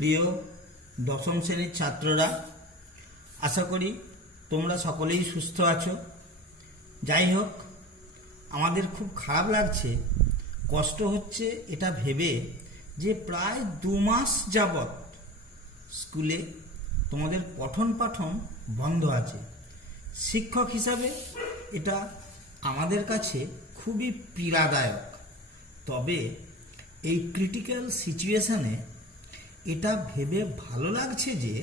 প্রিয় দশম শ্রেণীর ছাত্ররা, আশা করি তোমরা সকলেই সুস্থ আছো। যাই হোক, আমাদের খুব খারাপ লাগছে, কষ্ট হচ্ছে এটা ভেবে যে প্রায় 2 মাস যাবৎ স্কুলে তোমাদের পঠন পাঠন বন্ধ আছে। শিক্ষক হিসাবে এটা আমাদের কাছে খুবই পীড়াদায়ক। তবে এই ক্রিটিক্যাল সিচুয়েশানে এটা ভেবে ভালো লাগছে যে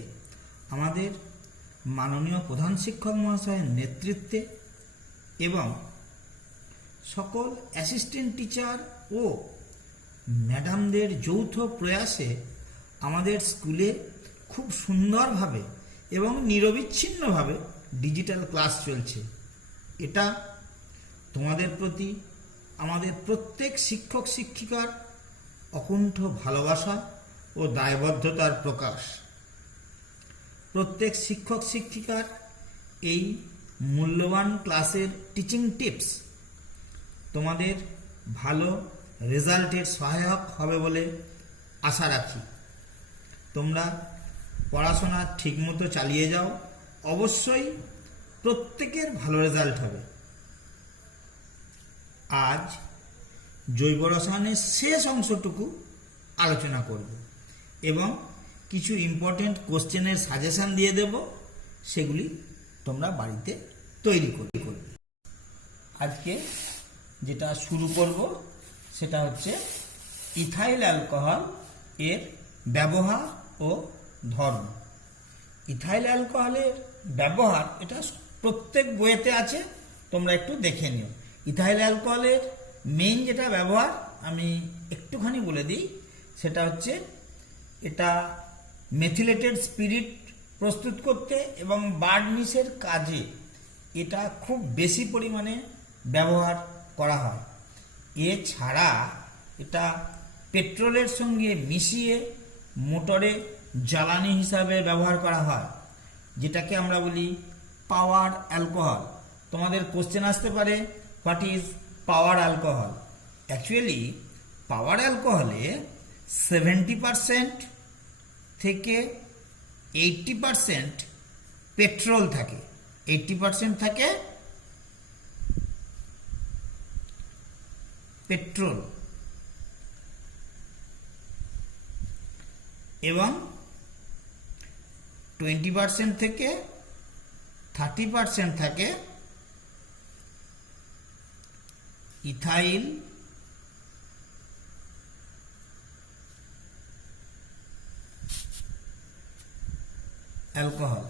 আমাদের মাননীয় প্রধান শিক্ষক মহাশয়ের নেতৃত্বে এবং সকল অ্যাসিস্ট্যান্ট টিচার ও ম্যাডামদের যৌথ প্রয়াসে আমাদের স্কুলে খুব সুন্দরভাবে এবং নিরবিচ্ছিন্নভাবে ডিজিটাল ক্লাস চলছে। এটা তোমাদের প্রতি আমাদের প্রত্যেক শিক্ষক শিক্ষিকার অকুণ্ঠ ভালোবাসা ও দায়বদ্ধতার প্রকাশ। প্রত্যেক শিক্ষক শিক্ষিকার এই মূল্যবান ক্লাসের টিচিং টিপস তোমাদের ভালো রেজাল্টের সহায়ক হবে বলে আশা রাখি। তোমরা পড়াশোনা ঠিকমতো চালিয়ে যাও, অবশ্যই প্রত্যেকের ভালো রেজাল্ট হবে। আজ জৈব রসায়নের শেষ অংশটুকু আলোচনা করব এবং কিছু ইম্পর্টেন্ট কোশ্চেনের সাজেশন দিয়ে দেব, সেগুলি তোমরা বাড়িতে তৈরি করবে। আজকে যেটা শুরু করব সেটা হচ্ছে ইথাইল অ্যালকোহল এর ব্যবহার ও ধর্ম। ইথাইল অ্যালকোহলের ব্যবহার এটা প্রত্যেক বইয়েতে আছে, তোমরা একটু দেখে নিও। ইথাইল অ্যালকোহলের মেইন যেটা ব্যবহার আমি একটুখানি বলে দিই, সেটা হচ্ছে এটা মেথিলেটেড স্পিরিট প্রস্তুত করতে এবং বার্নিশের কাজে এটা খুব বেশি পরিমাণে ব্যবহার করা হয়। এছাড়া এটা পেট্রোলের সঙ্গে মিশিয়ে মোটরে জ্বালানি হিসাবে ব্যবহার করা হয়, যেটাকে আমরা বলি পাওয়ার অ্যালকোহল। তোমাদের কোশ্চেন আসতে পারে, what is power alcohol? Actually power অ্যালকোহলে 70% থেকে 80% পেট্রোল থাকে, 80% থাকে পেট্রোল এবং 20% থেকে 30% থাকে ইথাইল অ্যালকোহল।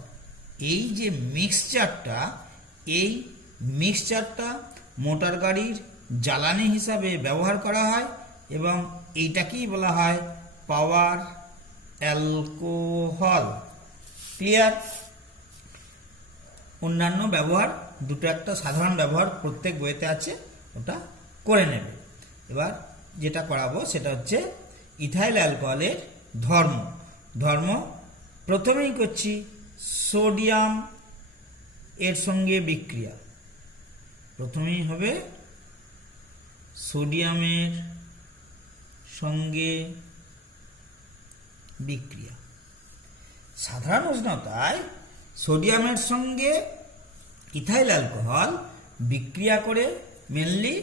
এই যে মিক্সচারটা মোটর গাড়ির জ্বালানি হিসাবে ব্যবহার করা হয় এবং এইটাকেই বলা হয় পাওয়ার অ্যালকোহল। ক্লিয়ার? অন্যান্য ব্যবহার দুটো একটা সাধারণ ব্যবহার প্রত্যেক বইতে আছে, ওটা করে নেবে। এবার যেটা করাবো সেটা হচ্ছে ইথাইল অ্যালকোহলের ধর্ম। প্রথমেই করছি সোডিয়াম এর সঙ্গে বিক্রিয়া। প্রথমেই হবে সোডিয়ামের সঙ্গে বিক্রিয়া। সাধারণ উষ্ণতায় সোডিয়ামের সঙ্গে ইথাইল অ্যালকোহল বিক্রিয়া করে মেনলি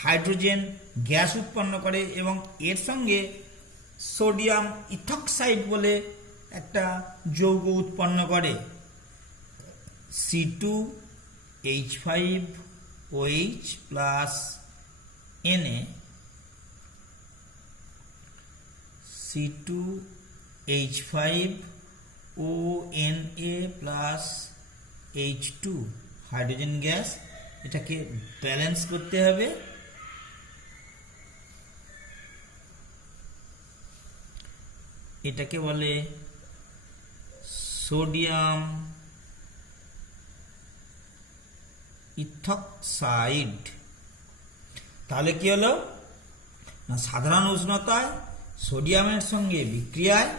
হাইড্রোজেন গ্যাস উৎপন্ন করে এবং এর সঙ্গে সোডিয়াম ইথক্সাইড বলে একটা যৌগ উৎপন্ন করে। C2H5OH plus Na, C2H5ONa plus H2 hydrogen gas. এটাকে ব্যালেন্স করতে হবে। এটাকে বলে সোডিয়াম ইথক্সাইড। তাহলে কি হলো না, সাধারণ উষ্ণতায় সোডিয়ামের সঙ্গে বিক্রিয়ায়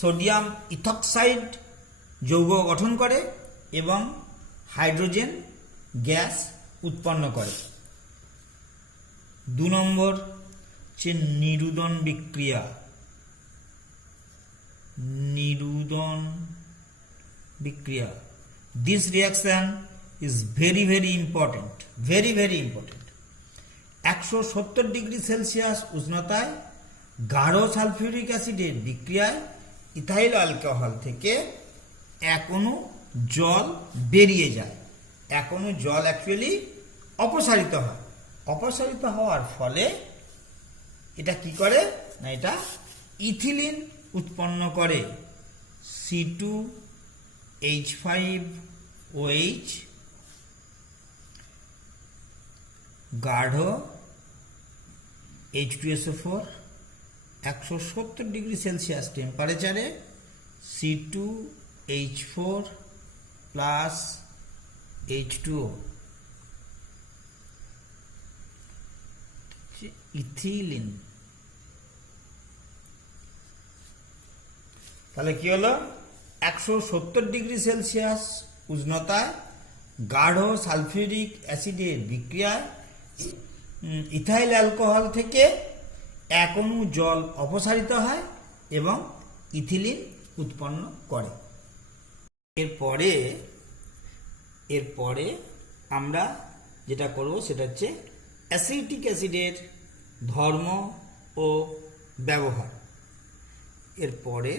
সোডিয়াম ইথক্সাইড যৌগ গঠন করে এবং হাইড্রোজেন গ্যাস উৎপন্ন করে। 2 নম্বর হচ্ছে নিরুদন বিক্রিয়া। নিরুদন বিক্রিয়া। This reaction is very very important, very very important. 170 degree Celsius উষ্ণতায় গাঢ় সালফিউরিক অ্যাসিডের বিক্রিয়ায় ইথাইল অ্যালকোহল থেকে এক অণু জল বেরিয়ে যায়। এক অণু জল অ্যাকচুয়ালি অপসারিত হয়। অপসারিত হওয়ার ফলে এটা কি করে না, এটা ইথিলিন উৎপন্ন করে। C2H5OH গাঢ় H2SO4 170 ডিগ্রি সেলসিয়াস টেম্পারেচারে C2H4 প্লাস H2O ইথিলিন। তাহলে কি হলো, 170 ডিগ্রি সেলসিয়াস উষ্ণতায় গাঢ় সালফিউরিক অ্যাসিডের বিক্রিয়ায় ইথাইল অ্যালকোহল থেকে এক অণু জল অপসারিত হয় এবং ইথিলিন উৎপন্ন করে। এরপরে আমরা যেটা করব সেটা হচ্ছে অ্যাসিটিক অ্যাসিডের ধর্ম ও ব্যবহার। এরপরে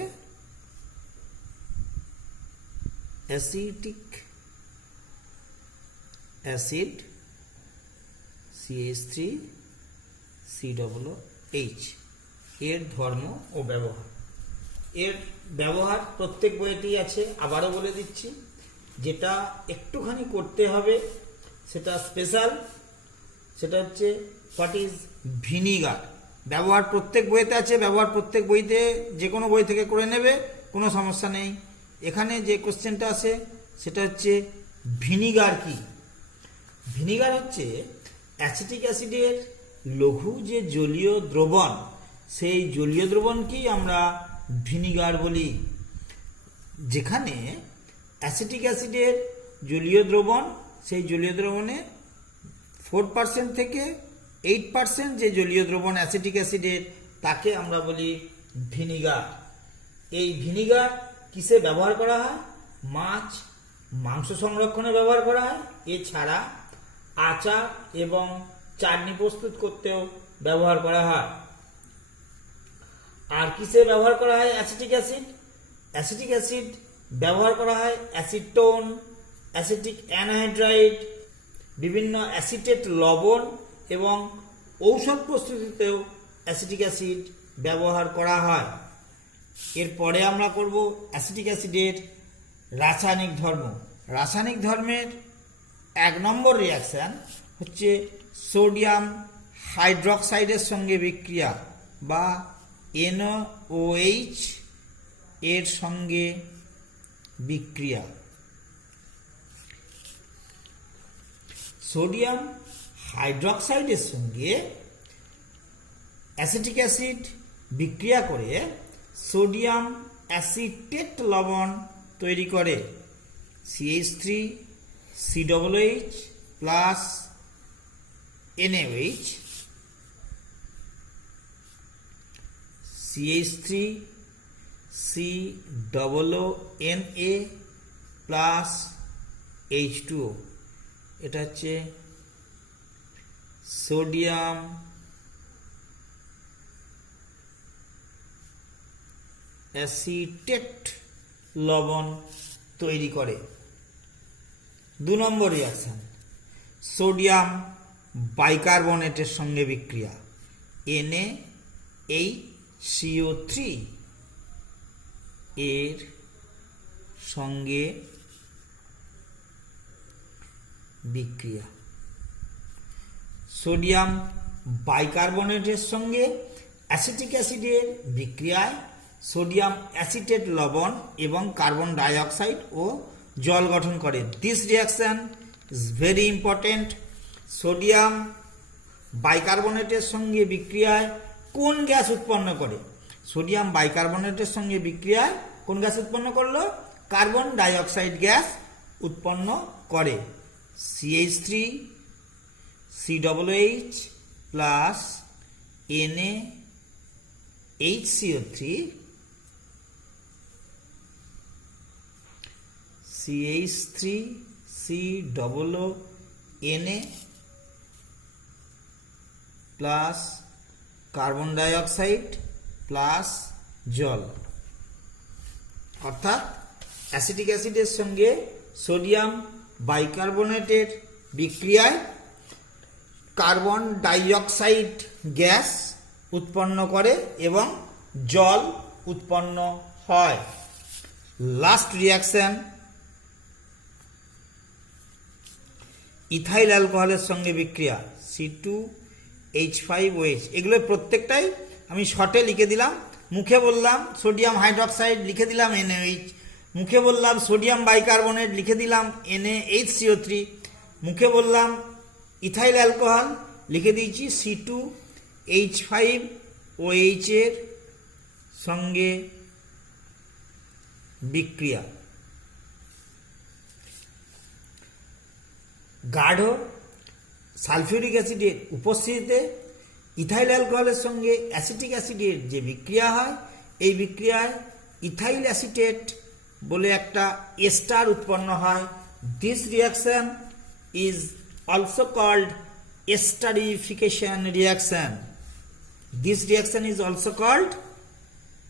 অ্যাসিটিক অ্যাসিড CH3COOH এর ধর্ম ও ব্যবহার। এর ব্যবহার প্রত্যেক বইতেই আছে, আবারও বলে দিচ্ছি। যেটা একটুখানি করতে হবে সেটা স্পেশাল, সেটা হচ্ছে হোয়াট ইজ ভিনিগার। ব্যবহার প্রত্যেক বইতে আছে, ব্যবহার প্রত্যেক বইতে যে কোনো বই থেকে করে নেবে, কোনো সমস্যা নেই। এখানে যে কোশ্চেনটা আছে সেটা হচ্ছে ভিনিগার কি। ভিনিগার হচ্ছে অ্যাসিটিক অ্যাসিডের লঘু যে জলীয় দ্রবণ, সেই জলীয় দ্রবণকেই আমরা ভিনিগার বলি। যেখানে অ্যাসিটিক অ্যাসিডের জলীয় দ্রবণ, সেই জলীয় দ্রবণে 4% থেকে 8% যে জলীয় দ্রবণ অ্যাসিটিক অ্যাসিডের, তাকে আমরা বলি ভিনিগার। এই ভিনিগার কিসে ব্যবহার করা হয়? মাংস সংরক্ষণে ব্যবহার করা হয়। এছাড়া আচার এবং চাটনি প্রস্তুত করতেও ব্যবহার করা হয়। আর কিসে ব্যবহার করা হয় অ্যাসিটিক অ্যাসিড? অ্যাসিটিক অ্যাসিড ব্যবহার করা হয় অ্যাসিটোন, অ্যাসিটিক অ্যানহাইড্রাইড, বিভিন্ন অ্যাসিটেট লবণ এবং ঔষধ প্রস্তুতিতেও অ্যাসিটিক অ্যাসিড ব্যবহার করা হয়। এরপরে আমরা করব অ্যাসিটিক অ্যাসিডের রাসায়নিক ধর্ম। রাসায়নিক ধর্মের 1 নম্বর রিয়াকশান হচ্ছে সোডিয়াম হাইড্রক্সাইডের সঙ্গে বিক্রিয়া বা NOOH এর সঙ্গে বিক্রিয়া। সোডিয়াম হাইড্রক্সাইডের সঙ্গে অ্যাসিটিক অ্যাসিড বিক্রিয়া করে সোডিয়াম অ্যাসিটেট লবণ তৈরি করে। CH3COOH plus NaOH, CH3COONA plus H2O। এটা হচ্ছে সোডিয়াম অ্যাসিটেট লবণ তৈরি করে। 2 নম্বর রিয়াকশন সোডিয়াম বাইকার্বনেটের সঙ্গে বিক্রিয়া, NaHCO3 এর সঙ্গে বিক্রিয়া। সোডিয়াম বাইকার্বনেটের সঙ্গে অ্যাসিটিক অ্যাসিডের বিক্রিয়ায় সোডিয়াম অ্যাসিটেট লবণ এবং কার্বন ডাই অক্সাইড ও জল গঠন করে। This reaction is very important. Sodium বাইকার্বনেটের সঙ্গে বিক্রিয়ায় কোন গ্যাস উৎপন্ন করে? সোডিয়াম বাইকার্বনেটের সঙ্গে বিক্রিয়ায় কোন গ্যাস উৎপন্ন করলো? কার্বন ডাই অক্সাইড গ্যাস উৎপন্ন করে। CH3COOH plus NaHCO3 CH3COO plus carbon dioxide plus জল, অর্থাৎ অ্যাসিটিক অ্যাসিডের সঙ্গে সোডিয়াম বাইকার্বনেটের বিক্রিয়ায় কার্বন ডাইঅক্সাইড গ্যাস উৎপন্ন করে এবং জল উৎপন্ন হয়। লাস্ট রিয়াকশন ইথাইল অ্যালকোহলের সঙ্গে বিক্রিয়া C2H5OH। এগুলো প্রত্যেকটাই আমি শর্টে লিখে দিলাম। মুখে বললাম সোডিয়াম হাইড্রোক্সাইড, লিখে দিলাম NaOH। মুখে বললাম সোডিয়াম বাইকার্বনেট, লিখে দিলাম NaHCO3। মুখে বললাম ইথাইল অ্যালকোহল, লিখে দিয়েছি C2H5OH এর সঙ্গে বিক্রিয়া। গাঢ় সালফিউরিক অ্যাসিডের উপস্থিতিতে ইথাইল অ্যালকোহলের সঙ্গে অ্যাসিটিক অ্যাসিডের যে বিক্রিয়া হয়, এই বিক্রিয়ায় ইথাইল অ্যাসিটেট বলে একটা এস্টার উৎপন্ন হয়। This reaction is also called esterification reaction. This reaction is also called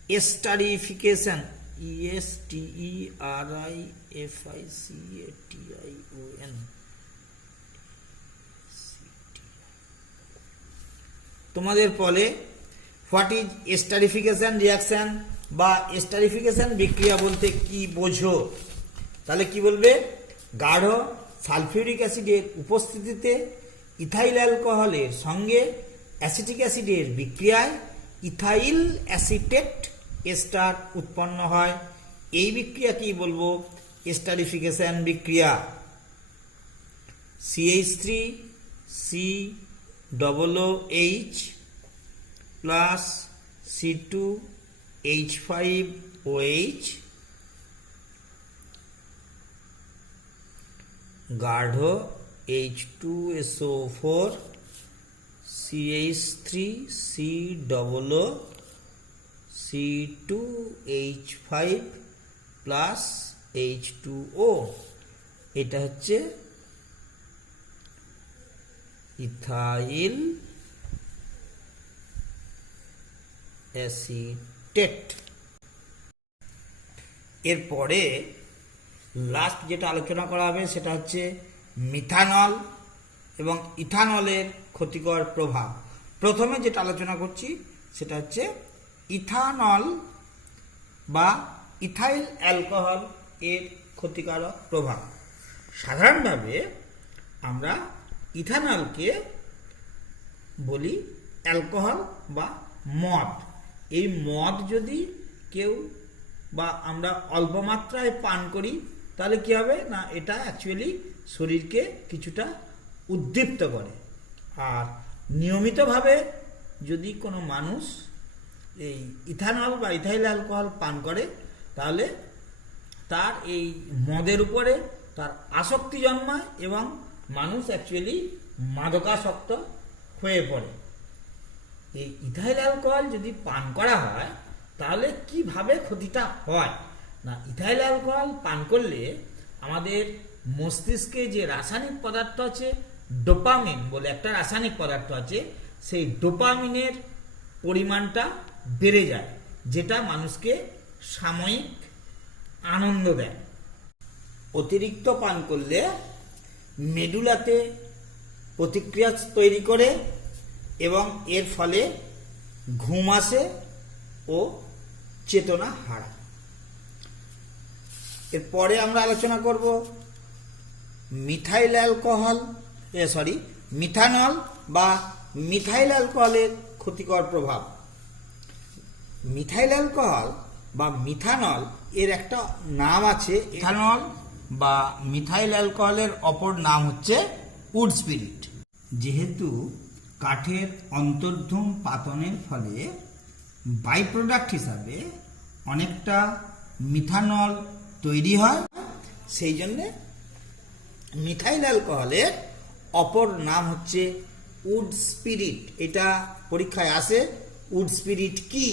esterification. ESTERIFICATION. তোমাদের বলে হোয়াট ইজ এস্টারিফিকেশন রিয়াকশন বা এস্টারিফিকেশন বিক্রিয়া বলতে কি বোঝো? তাহলে কি বলবে? গাঢ় সালফিউরিক অ্যাসিডের উপস্থিতিতে ইথাইল অ্যালকোহলের সঙ্গে অ্যাসিটিক অ্যাসিডের বিক্রিয়ায় ইথাইল অ্যাসিটেট এস্টার উৎপন্ন হয়। এই বিক্রিয়া কি বলবো? এস্টারিফিকেশন বিক্রিয়া। CH3COOH প্লাস C2H5OH গাঢ় H2SO4 CH3COO C2H5 plus H2O, এটা হচ্ছে ইথাইল অ্যাসিটেট। এরপরে লাস্ট যেটা আলোচনা করা হবে সেটা হচ্ছে মিথানল এবং ইথানলের ক্ষতিকর প্রভাব। প্রথমে যেটা আলোচনা করছি সেটা হচ্ছে ইথানল বা ইথাইল অ্যালকোহল এর ক্ষতিকারক প্রভাব। সাধারণভাবে আমরা ইথানলকে বলি অ্যালকোহল বা মদ। এই মদ যদি কেউ বা আমরা অল্প মাত্রায় পান করি তাহলে কি হবে না, এটা অ্যাকচুয়ালি শরীরকে কিছুটা উদ্দীপ্ত করে। আর নিয়মিতভাবে যদি কোনো মানুষ এই ইথানল বা ইথাইল অ্যালকোহল পান করে তাহলে তার এই মদের উপরে তার আসক্তি জন্মায় এবং মানুষ অ্যাকচুয়ালি মাদকাসক্ত হয়ে পড়ে। এই ইথাইল অ্যালকোহল যদি পান করা হয় তাহলে কিভাবে ক্ষতিটা হয় না, ইথাইল অ্যালকোহল পান করলে আমাদের মস্তিষ্কে যে রাসায়নিক পদার্থ আছে, ডোপামিন বলে একটা রাসায়নিক পদার্থ আছে, সেই ডোপামিনের পরিমাণটা বেড়ে যায়, যেটা মানুষকে সাময়িক আনন্দ দেয়। অতিরিক্ত পান করলে মেডুলাতে প্রতিক্রিয়া তৈরি করে এবং এর ফলে ঘুম আসে ও চেতনা হারায়। এরপরে আমরা আলোচনা করব মিথানল বা মিথাইল অ্যালকোহলের ক্ষতিকর প্রভাব। মিথাইল অ্যালকোহল বা মিথানল এর একটা নাম আছে। ইথানল বা মিথাইল অ্যালকোহলের অপর নাম হচ্ছে উড স্পিরিট। যেহেতু কাঠের অন্তর্ধূম পাতনের ফলে বাই প্রোডাক্ট হিসাবে অনেকটা মিথানল তৈরি হয়, সেই জন্যে মিথাইল অ্যালকোহলের অপর নাম হচ্ছে উড স্পিরিট। এটা পরীক্ষায় আসে, উড স্পিরিট কি?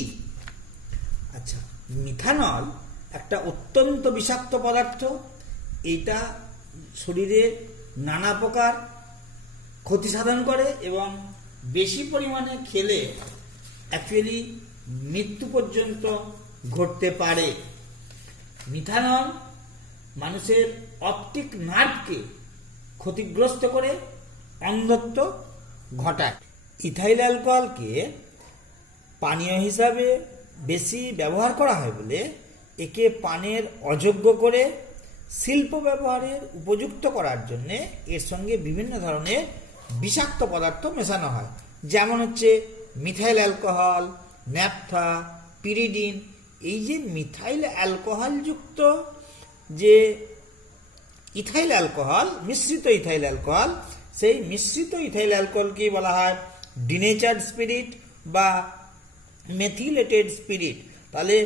আচ্ছা, মিথানল একটা অত্যন্ত বিষাক্ত পদার্থ। এটা শরীরে নানা প্রকার ক্ষতি সাধন করে এবং বেশি পরিমাণে খেলে অ্যাকচুয়ালি মৃত্যু পর্যন্ত ঘটতে পারে। মিথানল মানুষের অপটিক নার্ভকে ক্ষতিগ্রস্ত করে অন্ধত্ব ঘটায়। ইথাইল অ্যালকোহলকে পানীয় হিসাবে বেশি ব্যবহার করা হয় বলে একে পানের অযোগ্য করে শিল্প ব্যবহারের উপযুক্ত করার জন্য এর সঙ্গে বিভিন্ন ধরনের বিষাক্ত পদার্থ মেশানো হয়, যেমন হচ্ছে মিথাইল অ্যালকোহল, ন্যাপথা, পিরিডিন। এই যে মিথাইল অ্যালকোহলযুক্ত যে ইথাইল অ্যালকোহল, মিশ্রিত ইথাইল অ্যালকোহল, সেই মিশ্রিত ইথাইল অ্যালকোহলকেই বলা হয় ডিনেচার্ড স্পিরিট বা মেথিলেটেড স্পিরিট। তাহলে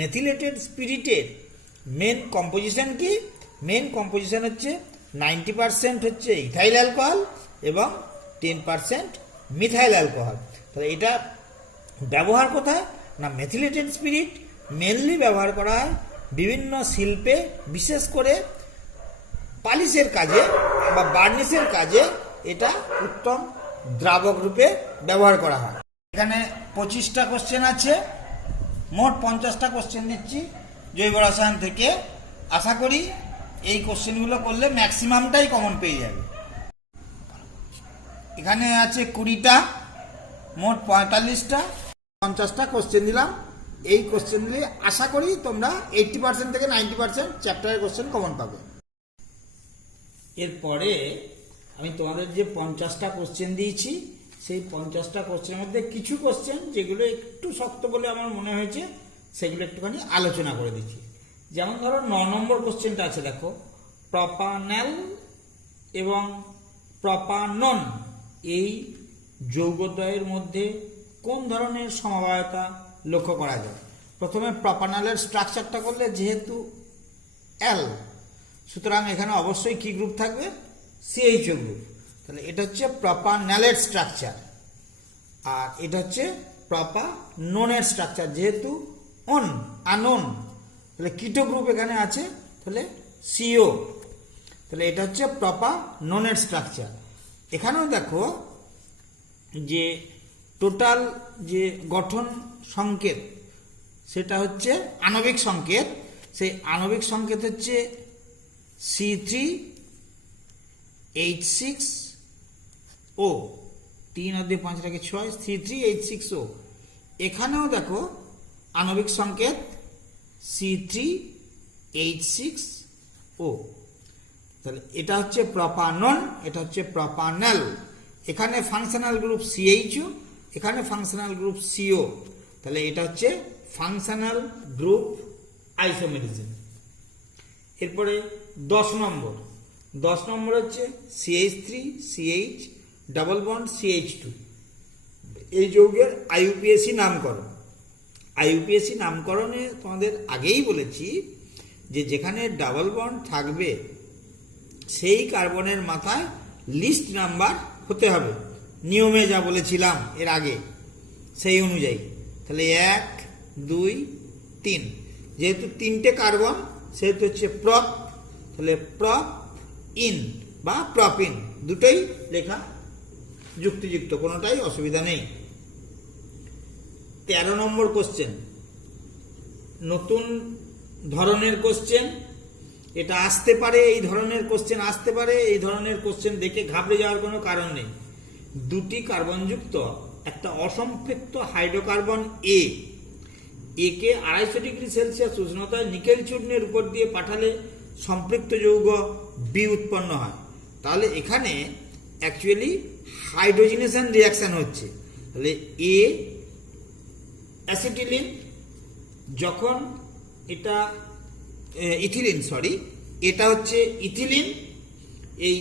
মেথিলেটেড স্পিরিটের মেন কম্পোজিশন কি? মেন কম্পোজিশন হচ্ছে 90% হচ্ছে ইথাইল অ্যালকোহল এবং 10% মিথাইল অ্যালকোহল। তাহলে এটা ব্যবহার কোথায় না, মেথিলেটেড স্পিরিট মেনলি ব্যবহার করা হয় বিভিন্ন শিল্পে, বিশেষ করে পালিশের কাজে বা বার্নিশের কাজে এটা উত্তম দ্রাবক রূপে ব্যবহার করা হয়। এখানে 25টা কোশ্চেন আছে, মোট 50টা কোশ্চেন নিচ্ছি জৈব রসায়ন থেকে। আশা করি এই কোশ্চেনগুলো করলে ম্যাক্সিমামটাই কমন পেয়ে যাবে। এখানে আছে 20টা, মোট 45টা, 50টা কোশ্চেন দিলাম। এই কোশ্চেন দিলে আশা করি তোমরা 80% থেকে 90% চ্যাপ্টারের কোশ্চেন কমন পাবে। এরপরে আমি তোমাদের যে 50টা কোশ্চেন দিয়েছি, সেই 50টা কোশ্চেনের মধ্যে কিছু কোশ্চেন যেগুলো একটু শক্ত বলে আমার মনে হয়েছে সেগুলো একটুখানি আলোচনা করে দিচ্ছি। যেমন ধরো 9 নম্বর কোশ্চেনটা আছে, দেখো প্রপানল এবং প্রপানন এই যৌগদ্বয়ের মধ্যে কোন ধরনের সমবায়তা লক্ষ্য করা যায়। প্রথমে প্রপানলের স্ট্রাকচারটা করলে, যেহেতু এল, সুতরাং এখানে অবশ্যই কি গ্রুপ থাকবে? CHO group. তাহলে এটা হচ্ছে প্রপানলের স্ট্রাকচার, আর এটা হচ্ছে প্রপাননের স্ট্রাকচার। যেহেতু আনন, তাহলে কিটো গ্রুপ এখানে আছে, তাহলে সিও। তাহলে এটা হচ্ছে প্রপাননের স্ট্রাকচার। এখানেও দেখো যে টোটাল যে গঠন সংকেত সেটা হচ্ছে আণবিক সংকেত। সেই আণবিক সংকেত হচ্ছে C3H6O, 3 আর 2 5 রাখে 6, C3H6O। এখানেও দেখো আণবিক সংকেত C3H6O। তাহলে এটা হচ্ছে প্রপানন, এটা হচ্ছে প্রপানল। এখানে ফাংশনাল গ্রুপ CHO, এখানে ফাংশনাল গ্রুপ CO। তাহলে এটা হচ্ছে ফাংশনাল গ্রুপ আইসোমেরিজম। এরপরে 10 নম্বর হচ্ছে CH3CH ডাবল বন্ড CH2। এই যৌগের IUPAC নামকরণ। IUPAC নামকরণে তোমাদের আগেই বলেছি যে যেখানে ডাবল বন্ড থাকবে সেই কার্বনের মাথায় লিস্ট নাম্বার হতে হবে, নিয়মে যা বলেছিলাম এর আগে সেই অনুযায়ী। তাহলে 1 2 3, যেহেতু 3টে কার্বন সেহেতু হচ্ছে প্রপ, তাহলে প্রপ ইন বা প্রপিন দুটোই লেখা যুক্তিযুক্ত, কোনোটাই অসুবিধা নেই। 13 নম্বর কোশ্চেন, নতুন ধরনের কোশ্চেন। এটা আসতে পারে, এই ধরনের কোশ্চেন আসতে পারে। এই ধরনের কোশ্চেন দেখে ঘাবড়ে যাওয়ার কোনো কারণ নেই। 2টি কার্বনযুক্ত একটা অসম্পৃক্ত হাইড্রোকার্বন একে 250 ডিগ্রি সেলসিয়াস উষ্ণতায় নিকেল চূর্ণের উপর দিয়ে পাঠালে সম্পৃক্ত যৌগ বি উৎপন্ন হয়। তাহলে এখানে অ্যাকচুয়ালি হাইড্রোজেনেশন রিয়াকশন হচ্ছে। তাহলে অ্যাসিটিলিন, যখন এটা ইথিলিন, এটা হচ্ছে ইথিলিন। এই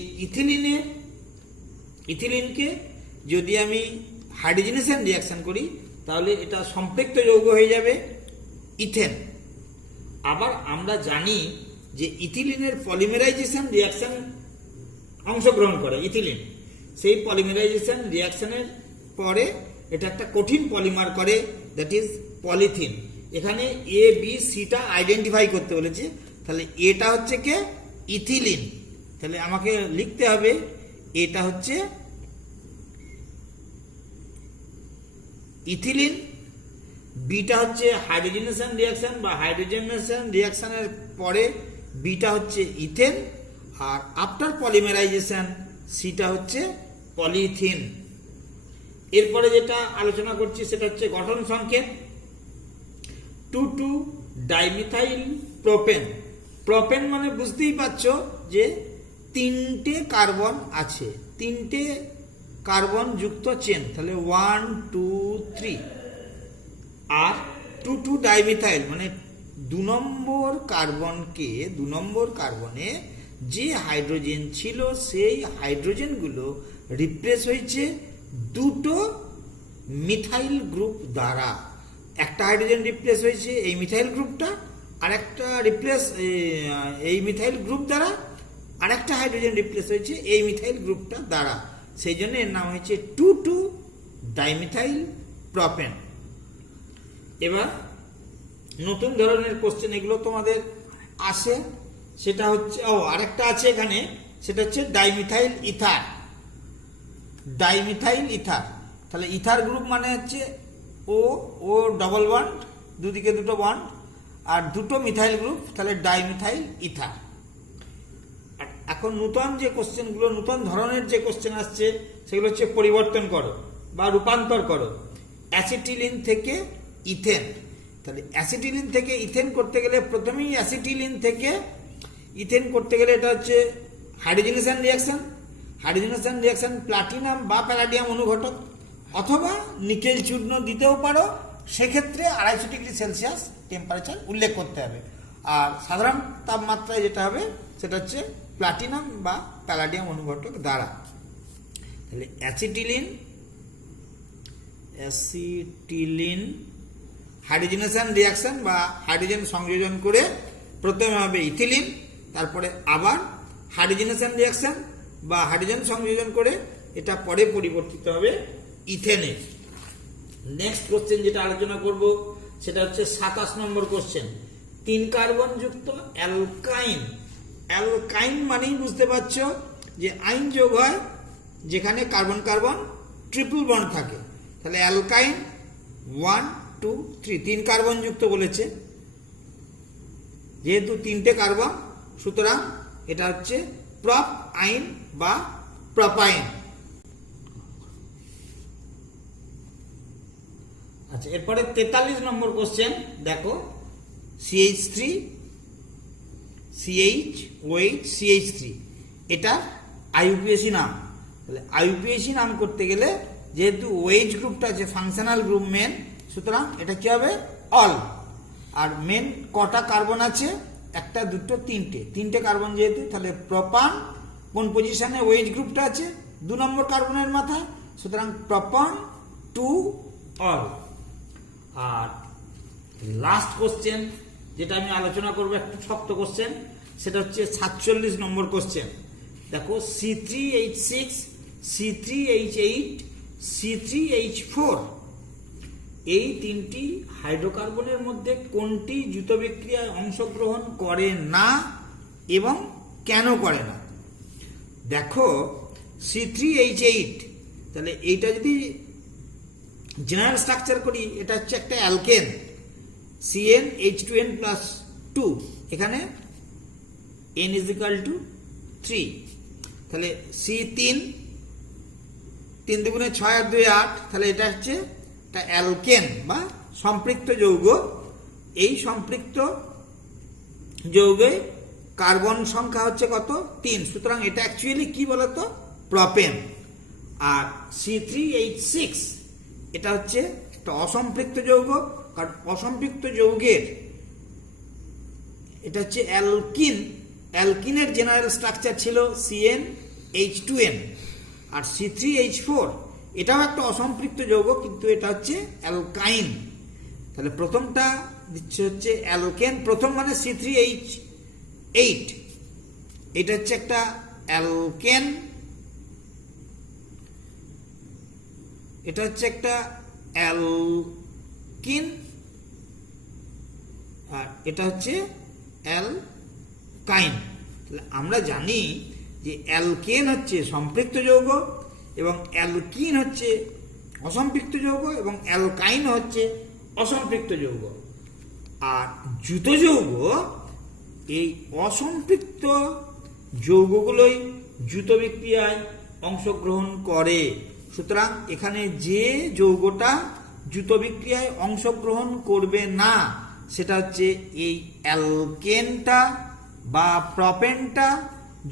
ইথিলিনকে যদি আমি হাইড্রোজেনেশন রিয়াকশন করি তাহলে এটা সম্পৃক্ত যৌগ হয়ে যাবে ইথেন। আবার আমরা জানি যে ইথিলিনের পলিমারাইজেশন রিয়াকশন অংশগ্রহণ করে ইথিলিন। সেই পলিমারাইজেশন রিয়াকশনের পরে এটা একটা কঠিন পলিমার করে, দ্যাট ইজ পলিথিন। এখানে A B Cটা আইডেন্টিফাই করতে বলেছে। তাহলে এটা হচ্ছে কে? ইথিলিন। তাহলে আমাকে লিখতে হবে এটা হচ্ছে ইথিলিন, বিটা হচ্ছে হাইড্রোজেনেশন রিয়াকশন বা হাইড্রোজেনেশন রিয়াকশনের পরে বিটা হচ্ছে ইথেন, আর আফটার পলিমারাইজেশন সিটা হচ্ছে পলিথিন। এরপরে যেটা আলোচনা করছি সেটা হচ্ছে গঠন সংকেত 2,2 ডাইমিথাইল প্রোপেন। প্রোপেন মানে বুঝতেই পারছো যে তিনটে কার্বন আছে, তিনটে কার্বন যুক্ত চেন, তাহলে 1 2 3। আর 2,2 ডাইমিথাইল মানে 2 নম্বর কার্বনে যে হাইড্রোজেন ছিল সেই হাইড্রোজেনগুলো রিপ্লেস হয়েছে দুটো মিথাইল গ্রুপ দ্বারা। একটা হাইড্রোজেন রিপ্লেস হয়েছে এই মিথাইল গ্রুপটা, আর একটা রিপ্লেস এই মিথাইল গ্রুপ দ্বারা, আর একটা হাইড্রোজেন রিপ্লেস হয়েছে এই মিথাইল গ্রুপটা দ্বারা। সেই জন্য এর নাম হয়েছে 2,2 ডাইমিথাইল প্রোপেন। এবার নতুন ধরনের কোশ্চেন এগুলো তোমাদের আসে, সেটা হচ্ছে আরেকটা আছে এখানে, সেটা হচ্ছে ডাইমিথাইল ইথার। ডাইমিথাইল ইথার, তাহলে ইথার গ্রুপ মানে হচ্ছে ও ডবল বন্ড, দুদিকে দুটো বন্ড, আর দুটো মিথাইল গ্রুপ, তাহলে ডাইমিথাইল ইথার। এখন নতুন যে কোশ্চেনগুলো, নতুন ধরনের যে কোশ্চেন আসছে সেগুলো হচ্ছে পরিবর্তন করো বা রূপান্তর করো অ্যাসিটিলিন থেকে ইথেন। তাহলে অ্যাসিটিলিন থেকে ইথেন করতে গেলে প্রথমেই অ্যাসিটিলিন থেকে ইথেন করতে গেলে এটা হচ্ছে hydrogenation reaction. Hydrogenation reaction platinum বা প্যালাডিয়াম অনুঘটক অথবা নিকেল চূর্ণ দিতেও পারো, সেক্ষেত্রে 250 ডিগ্রি সেলসিয়াস টেম্পারেচার উল্লেখ করতে হবে। আর সাধারণ তাপমাত্রায় যেটা হবে সেটা হচ্ছে প্লাটিনাম বা প্যালাডিয়াম অনুঘটক দ্বারা। তাহলে অ্যাসিটিলিন হাইড্রোজেনেশন রিয়াকশন বা হাইড্রোজেন সংযোজন করে প্রথমে হবে ইথিলিন, তারপরে আবার হাইড্রোজেনেশন রিয়াকশন বা হাইড্রোজেন সংযোজন করে এটা পরে পরিবর্তিত হবে ইথেনে। নেক্সট কোশ্চেন যেটা আলোচনা করব সেটা হচ্ছে 27 নম্বর কোশ্চেন, 3 কার্বন যুক্ত অ্যালকাইন। অ্যালকাইন মানেই বুঝতে পারছো যে আইন যোগ হয় যেখানে কার্বন কার্বন ট্রিপল বন্ড থাকে। তাহলে অ্যালকাইন 1 2 3, 3 কার্বন যুক্ত বলেছে, যেহেতু 3টে কার্বন সুতরাং এটা হচ্ছে প্রপ আইন বা প্রপাইন। আচ্ছা, এরপরে 43 নম্বর কোশ্চেন দেখো, CH3 CHOH CH3 এটা আইইউপিএসি নাম। তাহলে আইইউপিএসি নাম করতে গেলে যেহেতু OH গ্রুপটা আছে ফাংশনাল গ্রুপ মেন, সুতরাং এটা কি হবে অল। আর মেন কটা কার্বন আছে, একটা দুটো তিনটে কার্বন যেহেতু, তাহলে প্রোপান কোন পজিশনে OH গ্রুপটা আছে 2 নম্বর কার্বনের মাথায়, সুতরাং প্রোপান 2 অল। আর লাস্ট কোশ্চেন যেটা আমি আলোচনা করব একটু শক্ত কোশ্চেন, সেটা হচ্ছে 47 নম্বর কোশ্চেন। দেখো C3H6 C3H8 C3H4 এই 3টি হাইড্রোকার্বনের মধ্যে কোনটি যুত বিক্রিয়ায় অংশগ্রহণ করে না এবং কেন করে না? দেখো C3H8, তাহলে এইটা যদি জেনারেল স্ট্রাকচার করি এটা হচ্ছে একটা অ্যালকেন, CnH2n+2, এখানে n = 3, তাহলে C3 3 দুগুণে 6 আর 2 8, তাহলে এটা হচ্ছে একটা অ্যালকেন বা সম্পৃক্ত যৌগ। এই সম্পৃক্ত যৌগে কার্বন সংখ্যা হচ্ছে কত 3, সুতরাং এটা অ্যাকচুয়ালি কি বলতো প্রোপেন। আর C3H6 এটা হচ্ছে একটা অসম্পৃক্ত যৌগ, কারণ অসম্পৃক্ত যৌগের এটা হচ্ছে অ্যালকিন, অ্যালকিনের জেনারেল স্ট্রাকচার ছিল CnH2n। আর C3H4 এটাও একটা অসম্পৃক্ত যৌগ, কিন্তু এটা হচ্ছে অ্যালকাইন। তাহলে প্রথমটা দিচ্ছে হচ্ছে অ্যালকেন, প্রথম মানে C3H8, এটা হচ্ছে একটা অ্যালকেন, এটা হচ্ছে একটা অ্যালকিন, আর এটা হচ্ছে অ্যালকাইন। আমরা জানি যে অ্যালকেন হচ্ছে সম্পৃক্ত যৌগ এবং অ্যালকিন হচ্ছে অসম্পৃক্ত যৌগ এবং অ্যালকাইন হচ্ছে অসম্পৃক্ত যৌগ। আর যুত যৌগ এই অসম্পৃক্ত যৌগগুলোই যুত বিক্রিয়ায় অংশগ্রহণ করে। সুতরাং এখানে যে যৌগটা যুত বিক্রিয়ায় অংশগ্রহণ করবে না সেটা হচ্ছে এই অ্যালকেনটা বা প্রপেনটা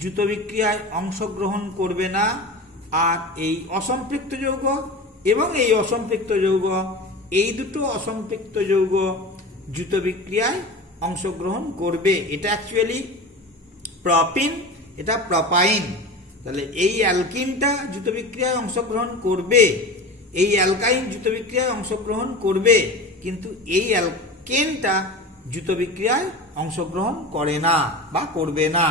যুত বিক্রিয়ায় অংশগ্রহণ করবে না। আর এই অসম্পৃক্ত যৌগ এবং এই অসম্পৃক্ত যৌগ, এই দুটো অসম্পৃক্ত যৌগ যুত বিক্রিয়ায় অংশগ্রহণ করবে। এটা অ্যাকচুয়ালি প্রপিন, এটা প্রপাইন। তাহলে এই অ্যালকিনটা যুত বিক্রিয়ায় অংশগ্রহণ করবে, এই অ্যালকাইন যুত বিক্রিয়ায় অংশগ্রহণ করবে, কিন্তু এই অ্যালকেনটা যুত বিক্রিয়ায় অংশগ্রহণ করে না বা করবে না।